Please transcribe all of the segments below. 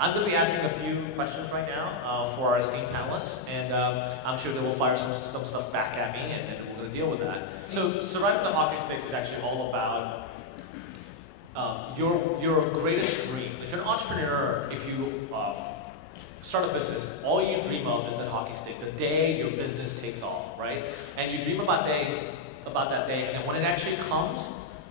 I'm going to be asking a few questions right now for our esteemed panelists, and I'm sure they will fire some stuff back at me, and then we're going to deal with that. So, surviving the hockey stick is actually all about your greatest dream. If you're an entrepreneur, if you start a business, all you dream of is that hockey stick, the day your business takes off, right? And you dream about that day, and then when it actually comes,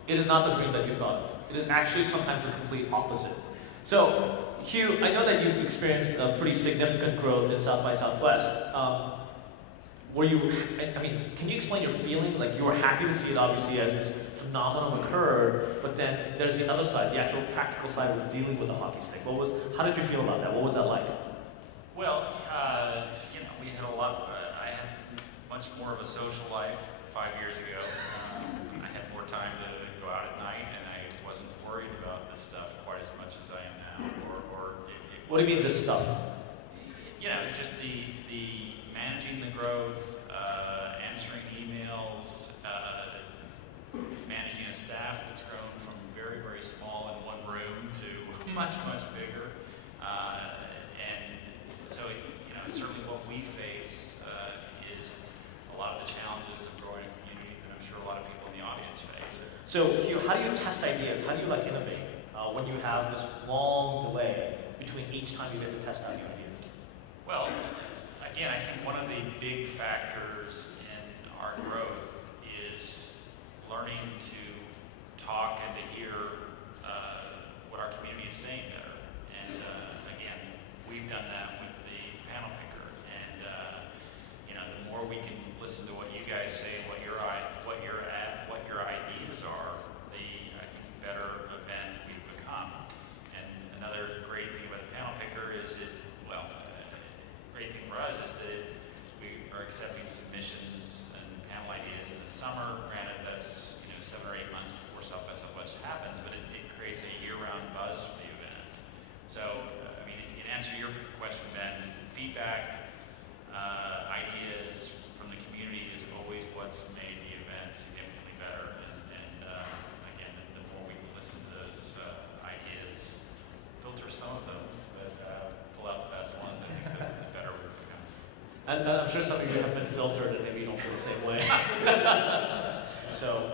it is not the dream that you thought of. It is actually sometimes the complete opposite. So, Hugh, I know that you've experienced a pretty significant growth in South by Southwest. Can you explain your feeling? Like, you were happy to see it, obviously, as this phenomenon occurred, but then there's the other side, the actual practical side of dealing with the hockey stick. How did you feel about that? What was that like? Well, we had a lot. I had much more of a social life 5 years ago. I had more time to go out at night, and I wasn't worried about this stuff quite as much as I am now. What do you mean, this stuff? Just the managing the growth, answering emails, managing a staff that's grown from very, very small in one room to much, much bigger. And so, certainly what we face is a lot of the challenges of growing a community that I'm sure a lot of people in the audience face. So, Hugh, how do you test ideas? How do you innovate when you have this long delay between each time you get to test out your ideas? Well, again, I think one of the big factors in our growth is learning to talk and to hear what our community is saying better. And again, we've done that with the panel picker. And the more we can listen to what you guys say, what your ideas are, I think better event we've become. And another great thing about the panel picker is great thing for us is that we are accepting submissions and panel ideas in the summer. Granted, that's 7 or 8 months before South by Southwest happens, but it creates a year-round buzz for the event. So, in answer to your question, Ben, feedback, ideas from the community is always what's made the event significantly better. And again, the more we listen to those ideas, filter some of them, but pull out the best ones, I think the better we've become. And I'm sure some of you have been filtered and maybe you don't feel the same way. So,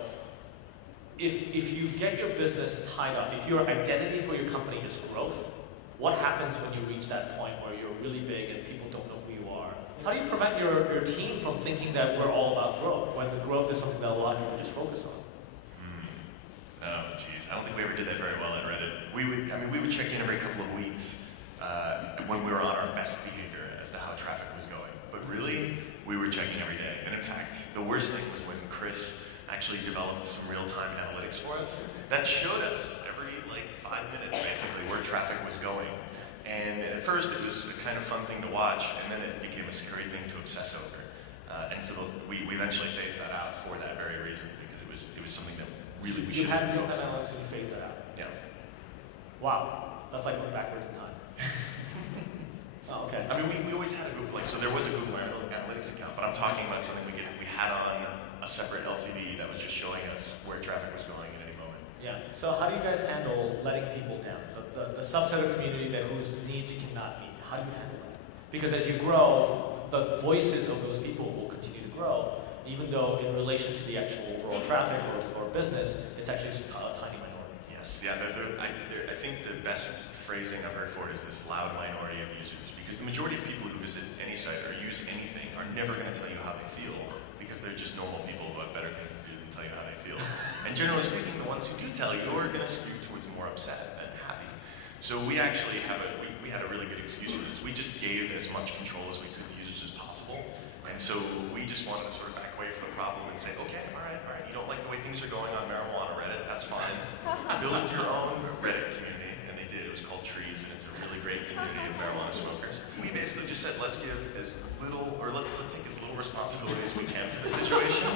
if you get your business tied up, if your identity for your company is growth, what happens when you reach that point where you're really big and people don't know who you are? How do you prevent your team from thinking that we're all about growth, when the growth is something that a lot of people just focus on? Oh, geez. I don't think we ever did that very well at Reddit. We would check in every couple of weeks when we were on our best behavior as to how traffic was going. But really, we were checking every day. And in fact, the worst thing was when Chris actually developed some real-time analytics for us that showed us every 5 minutes basically where traffic was going. And at first it was a kind of fun thing to watch, and then it became a scary thing to obsess over. And so we eventually phased that out for that very reason, because it was something that really we should have. You had real-time analytics and you phased that out? Yeah. Wow, that's like going backwards in time. Oh, okay. We always had a Google, so there was a Google Analytics account, but I'm talking about something we had on a separate LCD that was just showing us where traffic was going at any moment. Yeah. So how do you guys handle letting people down? The subset of community whose needs you cannot meet. How do you handle that? Because as you grow, the voices of those people will continue to grow, even though in relation to the actual overall traffic or business, it's actually just a tiny minority. Yes. Yeah. I think the best phrasing I've heard for it is this loud minority of users, because the majority of people who visit any site or use anything are never going to tell you how they feel, because they're just normal people who have better things to do than tell you how they feel. And generally speaking, the ones who do tell you are going to skew towards more upset than happy. So we actually we had a really good excuse for this. We just gave as much control as we could to users as possible. And so we just wanted to sort of back away from the problem and say, okay, all right, you don't like the way things are going on marijuana Reddit, that's fine. Build your own Reddit community. And they did. It was called Trees, and it's a really great community of marijuana smokers. We basically just said, let's give as little, or let's take as little responsibility as we can for the situation,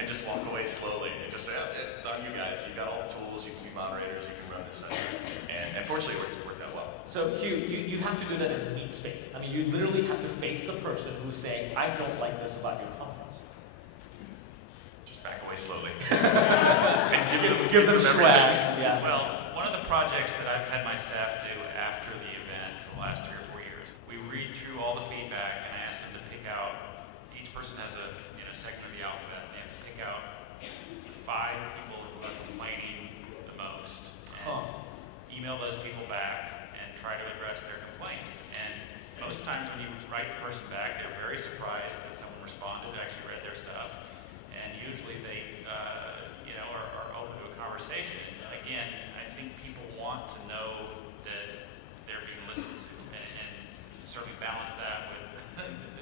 and just walk away slowly, and just say, it's on you guys. You've got all the tools, you can be moderators, you can run this site. And fortunately, it worked out well. So Hugh, you have to do that in a meet space. You literally have to face the person who's saying, I don't like this about your conference. Just back away slowly. And give them swag. Yeah. Well, one of the projects that I've had my staff do after the event the last 3 or 4 years. We read through all the feedback and I ask them to pick out, each person has a segment of the alphabet, and they have to pick out 5 people who are complaining the most, and email those people back and try to address their complaints. And most times when you write the person back, they're very surprised that someone responded, actually read their stuff, and usually they are open to a conversation. Again, I think people want to know that they're being listened to, and certainly balance that with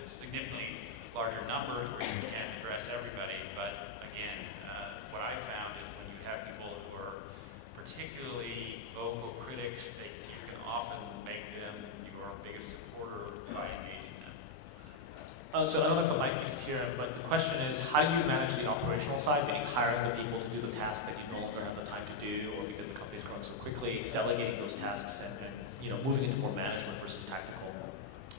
significantly larger numbers where you can't address everybody. But again, what I found is when you have people who are particularly vocal critics, you can often make them your biggest supporter by engaging them. So I don't know if the mic you can hear him, but the question is, how do you manage the operational side, meaning hiring the people to do the tasks that you no longer have the time to do, or because the company's growing so quickly, delegating those tasks and moving into more management versus tactical?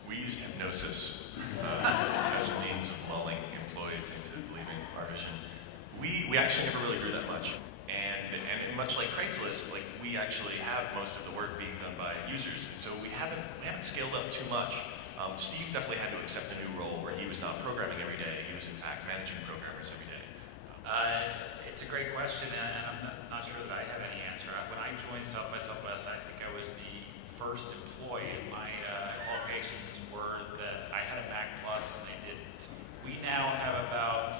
We used hypnosis as a means of lulling employees into believing our vision. We actually never really grew that much. And much like Craigslist, we actually have most of the work being done by users, and so we haven't scaled up too much. Steve definitely had to accept a new role where he was not programming every day, he was in fact managing programmers every day. It's a great question, and I'm not sure that I have any answer. When I joined South by Southwest, I think I was the first employee, and my qualifications were that I had a Mac Plus and they didn't. We now have about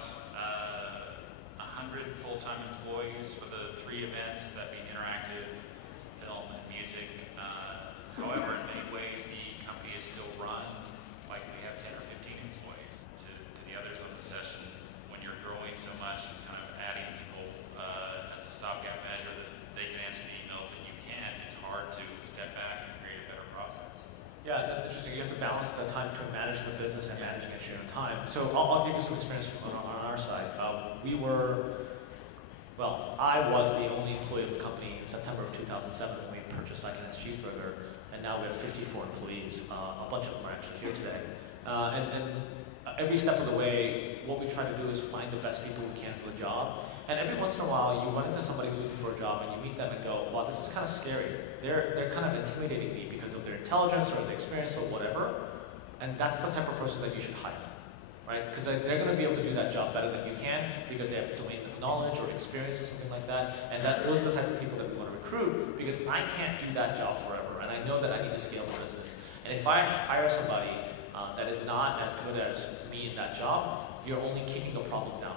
100 full-time employees for the 3 events, that being interactive, film, and music. However, in many ways, the company is still run like we have 10 or 15 employees. To the others on the session, when you're growing so much and kind of adding people as a stopgap measure that they can answer the emails that you can, it's hard to step back and create a better process. Yeah, that's interesting. You have to balance the time between managing the business and managing at your own time. So I'll give you some experience on our side. I was the only employee of the company in September of 2007 when we purchased Cheezburger, and now we have 54 employees. A bunch of them are actually here today. And every step of the way, what we try to do is find the best people we can for the job. And every once in a while, you run into somebody who's looking for a job, and you meet them and go, wow, this is kind of scary. They're kind of intimidating me because of their intelligence or their experience or whatever. And that's the type of person that you should hire, right? Because they're going to be able to do that job better than you can because they have domain knowledge or experience or something like that. And those are the types of people that we want to recruit, because I can't do that job forever. And I know that I need to scale the business. And if I hire somebody that is not as good as me in that job, you're only kicking the problem down.